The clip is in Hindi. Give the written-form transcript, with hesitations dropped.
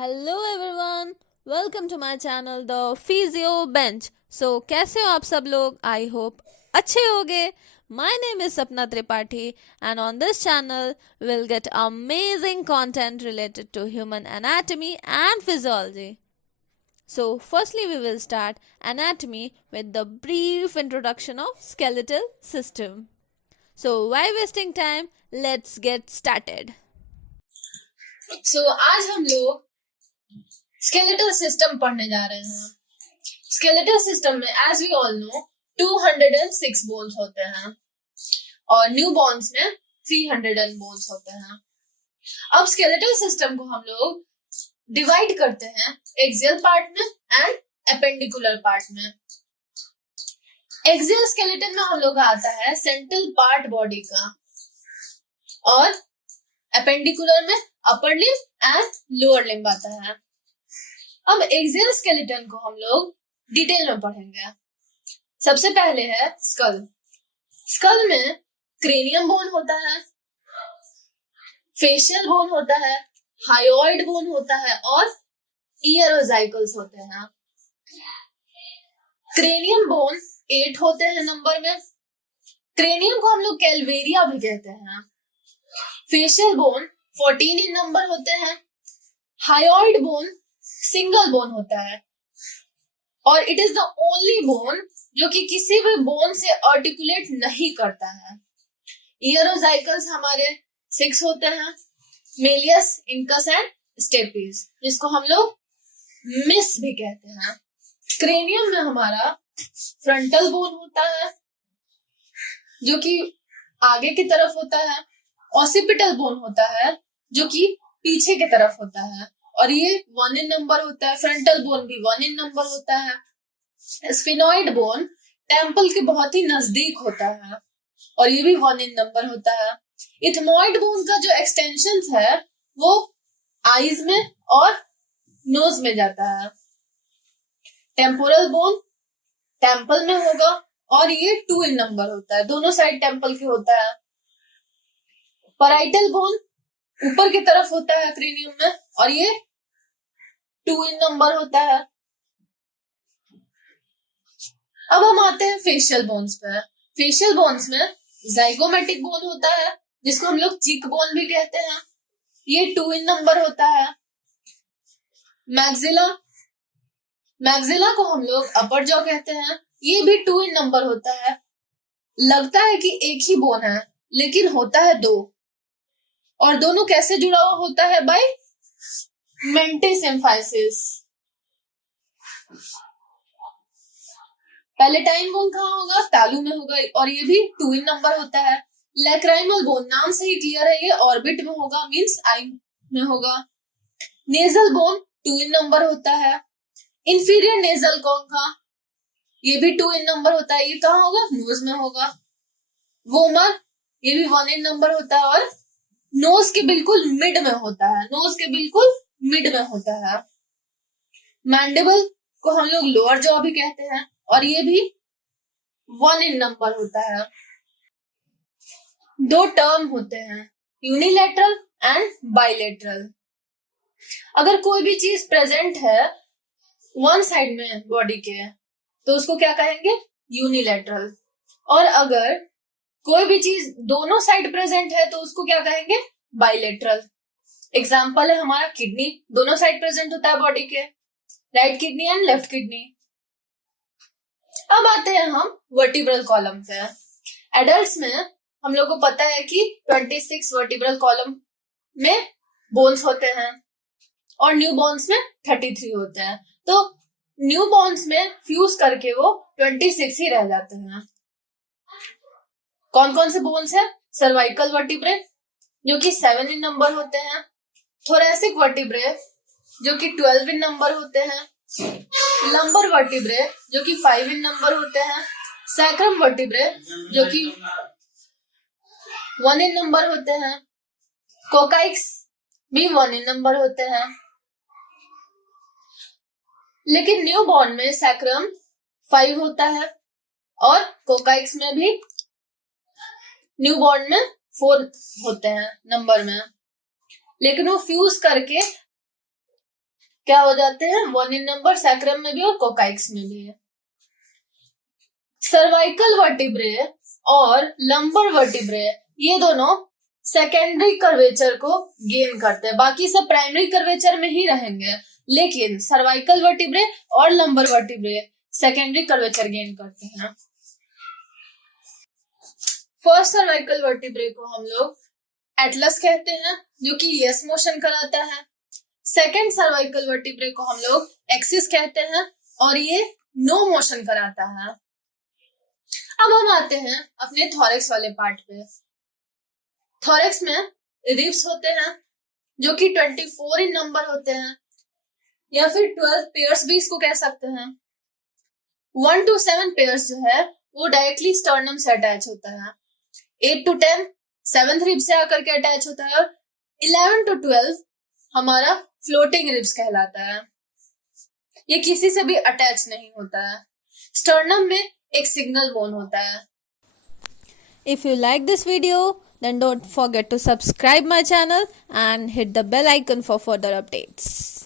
Hello everyone, welcome to my channel the physio bench. कैसे हो आप सब लोग? आई होप अच्छे होगे। My name is Sapna Tripathi and on this channel will get amazing content related to human anatomy and physiology. So firstly we will start anatomy with the brief introduction of skeletal system. So why wasting time? Let's get started. आज हम लोग स्केलेटल सिस्टम पढ़ने जा रहे हैं। स्केलेटल सिस्टम में as we all know 206 bones होते हैं और न्यू बोन्स में 300 बोन्स होते हैं। अब स्केलेटल सिस्टम को हम लोग डिवाइड करते हैं एक्सियल पार्ट में एंड एपेंडिकुलर पार्ट में। एक्सियल स्केलेटन में हम लोग आता है सेंट्रल पार्ट बॉडी का और एपेंडिकुलर में upper limb and lower limb आता है। अब एक्सियल स्केलेटन को हम लोग डिटेल में पढ़ेंगे। सबसे पहले है स्कल। स्कल में क्रेनियम बोन होता है, फेशियल बोन होता है, हायोइड बोन होता है और ईयरोजाइकल्स होते हैं। क्रेनियम बोन 8 होते हैं नंबर में। क्रेनियम को हम लोग कैलवेरिया भी कहते हैं। फेशियल बोन 14 इन नंबर होते हैं। हायोइड बोन सिंगल बोन होता है और it is the only bone जो कि किसी भी बोन से आर्टिकुलेट नहीं करता है। ईयरोजाइकल्स हमारे 6 होते हैं, मेलियस, इनकस एंड स्टेपिस, जिसको हम लोग मिस भी कहते हैं। क्रेनियम में हमारा फ्रंटल बोन होता है जो कि आगे की तरफ होता है। ऑसिपिटल बोन होता है जो कि पीछे की तरफ होता है और ये 1 इन नंबर होता है। फ्रंटल बोन भी 1 इन नंबर होता है। स्फिनोइड बोन टेम्पल के बहुत ही नजदीक होता है और ये भी 1 इन नंबर होता है। इथमोइड बोन का जो एक्सटेंशन है वो आईज में और नोज में जाता है। टेम्पोरल बोन टेम्पल में होगा और ये 2 इन नंबर होता है, दोनों साइड टेम्पल के होता है। पैराइटल बोन ऊपर की तरफ होता है क्रेनियम में और ये 2 इन नंबर होता है। अब हम आते हैं फेशियल बोन्स पे। फेशियल बोन्स में जाइगोमेटिक बोन होता है जिसको हम लोग चीक बोन भी कहते हैं, ये 2 इन नंबर होता है। मैक्सिला, मैक्सिला को हम लोग अपर जॉ कहते हैं, ये भी 2 इन नंबर होता है। लगता है कि एक ही बोन है लेकिन होता है 2 और दोनों कैसे जुड़ा हुआ होता है? बाय मेंटिस एम्फाइसिस। पैलेटाइन बोन कहाँ होगा? तालू में होगा और ये भी 2 इन नंबर होता है। लैक्राइमल बोन नाम से ही क्लियर है, ये ऑर्बिट में होगा, मींस आई में होगा। नेजल बोन 2 इन नंबर होता है। इंफीरियर नेजल कौन का? ये भी 2 इन नंबर होता है, ये कहाँ होगा? नोज में होगा। वोमर ये भी 1 इन नंबर होता है और नोज के बिल्कुल मिड में होता है, नोज के बिल्कुल मिड में होता है। मैंडिबल को हम लोग लोअर जॉ भी कहते हैं और ये भी 1 इन नंबर होता है। 2 टर्म होते हैं, यूनिलैटरल एंड बाइलेटरल। अगर कोई भी चीज प्रेजेंट है वन साइड में बॉडी के तो उसको क्या कहेंगे? यूनिलैटरल। और अगर कोई भी चीज दोनों साइड प्रेजेंट है तो उसको क्या कहेंगे? बाइलेटरल। एग्जाम्पल है हमारा किडनी, दोनों साइड प्रेजेंट होता है बॉडी के, right kidney and left kidney. अब आते हैं हम वर्टिब्रल कॉलम पे। एडल्ट्स में हम लोग को पता है कि 26 वर्टिब्रल कॉलम में बोन्स होते हैं और न्यू बोन्स में 33 होते हैं। तो न्यू बोन्स में फ्यूज करके वो 26 ही रह जाते हैं। कौन कौन से बोन्स है? सर्वाइकल वर्टिब्रे जो कि 7 इन नंबर होते हैं। थोरेसिक वर्टिब्रे जो कि 12 इन नंबर होते हैं। लंबर वर्टिब्रे जो कि 5 इन नंबर होते हैं। सैक्रम वर्टिब्रे जो कि 1 इन नंबर होते हैं। कोकाइक्स भी 1 इन नंबर होते हैं। लेकिन न्यू बॉर्न में सैक्रम 5 होता है और कोकाइक्स में भी न्यू बॉर्न में 4 होते हैं नंबर में, लेकिन वो फ्यूज करके क्या हो जाते हैं, 1 इन नंबर सैक्रम में भी और कोकाइक्स में भी है। सर्वाइकल वर्टिब्रे और लंबर वर्टिब्रे ये दोनों सेकेंडरी कर्वेचर को गेन करते हैं, बाकी सब प्राइमरी कर्वेचर में ही रहेंगे, लेकिन सर्वाइकल वर्टिब्रे और lumbar vertebrae secondary curvature gain करते हैं। फर्स्ट सर्वाइकल वर्टिब्रे को हम लोग एटलस कहते हैं, जो कि यस मोशन कराता है। सेकेंड सर्वाइकल वर्टिब्रे को हम लोग एक्सिस कहते हैं और ये नो मोशन कराता है। अब हम आते हैं अपने थॉरेक्स वाले पार्ट पे। थॉरेक्स में रिब्स होते हैं जो कि 24 इन नंबर होते हैं, या फिर 12 पेयर्स भी इसको कह सकते हैं। 1 to 7 पेयर्स जो है वो डायरेक्टली स्टर्नम से अटैच होता है। 8 to 10 7th रिब से आकर के अटैच होता है, और 11 to 12 हमारा फ्लोटिंग रिब्स कहलाता है। ये किसी से भी अटैच नहीं होता है। स्टर्नम में एक सिंगल बोन होता है। If you like this video, then don't forget to subscribe my channel and hit the bell icon for further updates.